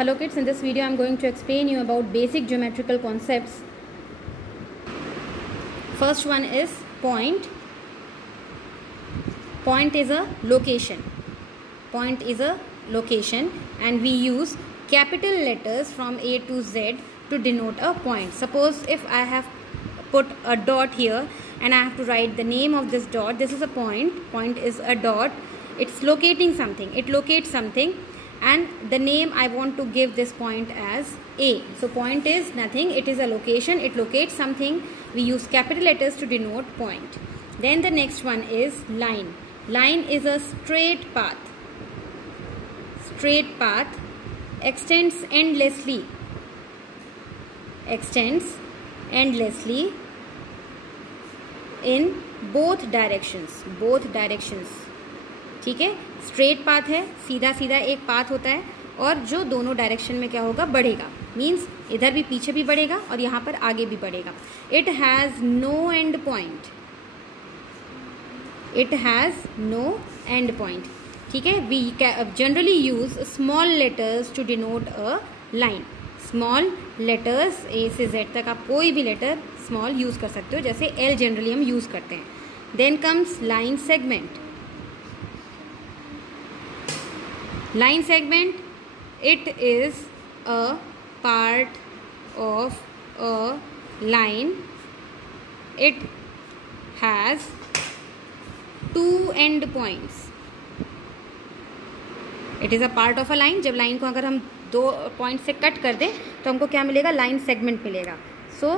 Hello kids, in this video I am going to explain you about basic geometrical concepts. First one is point. Point is a location. Point is a location and we use capital letters from A to Z to denote a point. Suppose if I have put a dot here and I have to write the name of this dot. This is a point. Point is a dot. It's locating something. It locates something. And the name I want to give this point as A. So point is nothing, it is a location, it locates something. We use capital letters to denote point. Then the next one is line. Line is a straight path. Straight path extends endlessly. Extends endlessly in both directions. Both directions. ठीक है, straight path है, सीधा सीधा एक path होता है और जो दोनों डायरेक्शन में क्या होगा, बढ़ेगा. मीन्स इधर भी पीछे भी बढ़ेगा और यहाँ पर आगे भी बढ़ेगा. It has no end point. It has no end point. ठीक है, we generally use small letters to denote a line. Small letters A से जेड तक आप कोई भी लेटर स्मॉल यूज कर सकते हो, जैसे एल जनरली हम यूज करते हैं. Then comes line segment. Line segment, it is a part of a line. It has two end points. It is a part of a line. जब line को अगर हम दो पॉइंट से कट कर दें तो हमको क्या मिलेगा, लाइन सेगमेंट मिलेगा. सो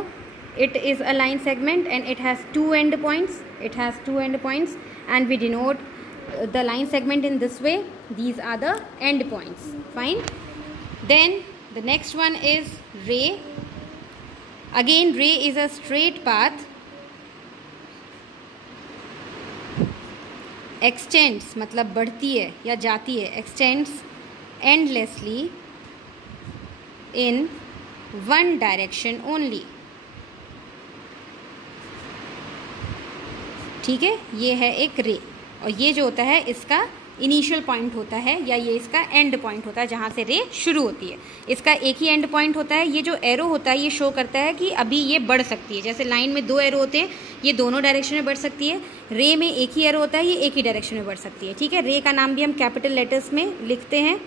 it is a line segment and it has two end points. It has two end points and we denote the line segment in this way. These are the end points. Fine. Then the next one is ray. Again, ray is a straight path. Extends मतलब बढ़ती है या जाती है. Extends endlessly in one direction only. ठीक है, ये है एक रे. और ये जो होता है इसका इनिशियल पॉइंट होता है या ये इसका एंड पॉइंट होता है जहाँ से रे शुरू होती है. इसका एक ही एंड पॉइंट होता है. ये जो एरो होता है ये शो करता है कि अभी ये बढ़ सकती है. जैसे लाइन में दो एरो होते हैं, ये दोनों डायरेक्शन में बढ़ सकती है. रे में एक ही एरो होता है, ये एक ही डायरेक्शन में बढ़ सकती है. ठीक है, रे का नाम भी हम कैपिटल लेटर्स में लिखते हैं.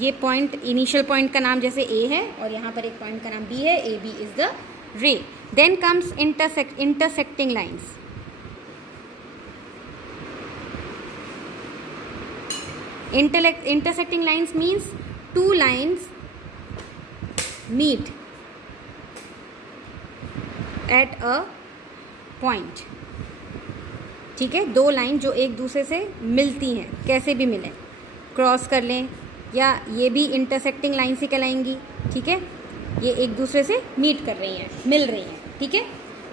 ये पॉइंट इनिशियल पॉइंट का नाम जैसे ए है और यहाँ पर एक पॉइंट का नाम बी है. A B is the ray. Then comes intersecting lines. Intersecting lines means two lines meet at a point. ठीक है, दो लाइन जो एक दूसरे से मिलती हैं, कैसे भी मिलें, क्रॉस कर लें या ये भी इंटरसेक्टिंग लाइन से कहलाएंगी. ठीक है, ये एक दूसरे से मीट कर रही हैं, मिल रही हैं. ठीक है,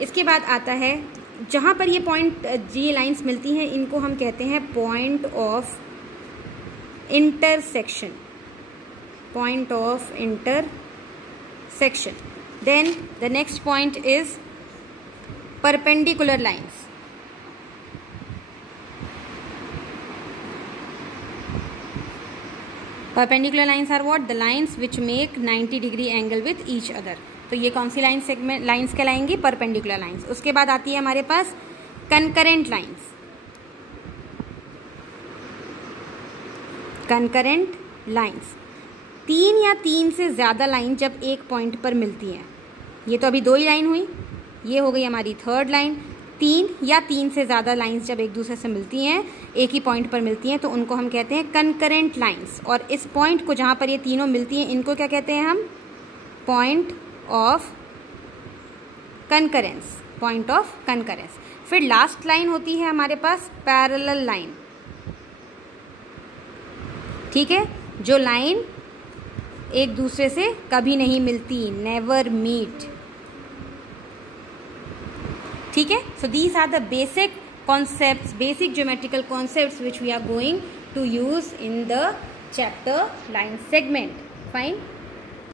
इसके बाद आता है जहाँ पर ये पॉइंट, ये लाइंस मिलती हैं, इनको हम कहते हैं point of intersection. Point of intersection. Then the next point is perpendicular lines. Perpendicular lines are what? The lines which make 90-degree angle with each other. तो ये कौन सी लाइन सेगमेंट लाइन्स कहलाएंगी? Perpendicular lines. उसके बाद आती है हमारे पास कंकरेंट लाइन्स. कंकरेंट लाइंस, तीन या तीन से ज़्यादा लाइन जब एक पॉइंट पर मिलती हैं. ये तो अभी दो ही लाइन हुई, ये हो गई हमारी थर्ड लाइन. तीन या तीन से ज़्यादा लाइंस जब एक दूसरे से मिलती हैं, एक ही पॉइंट पर मिलती हैं, तो उनको हम कहते हैं कंकरेंट लाइंस. और इस पॉइंट को जहाँ पर ये तीनों मिलती हैं, इनको क्या कहते हैं हम? Point of concurrence. Point of concurrence. फिर लास्ट लाइन होती है हमारे पास पैरेलल लाइन. ठीक है, जो लाइन एक दूसरे से कभी नहीं मिलती, नेवर मीट. ठीक है, so these are the basic concepts, basic geometrical concepts which we are going to use in the chapter line segment. Fine.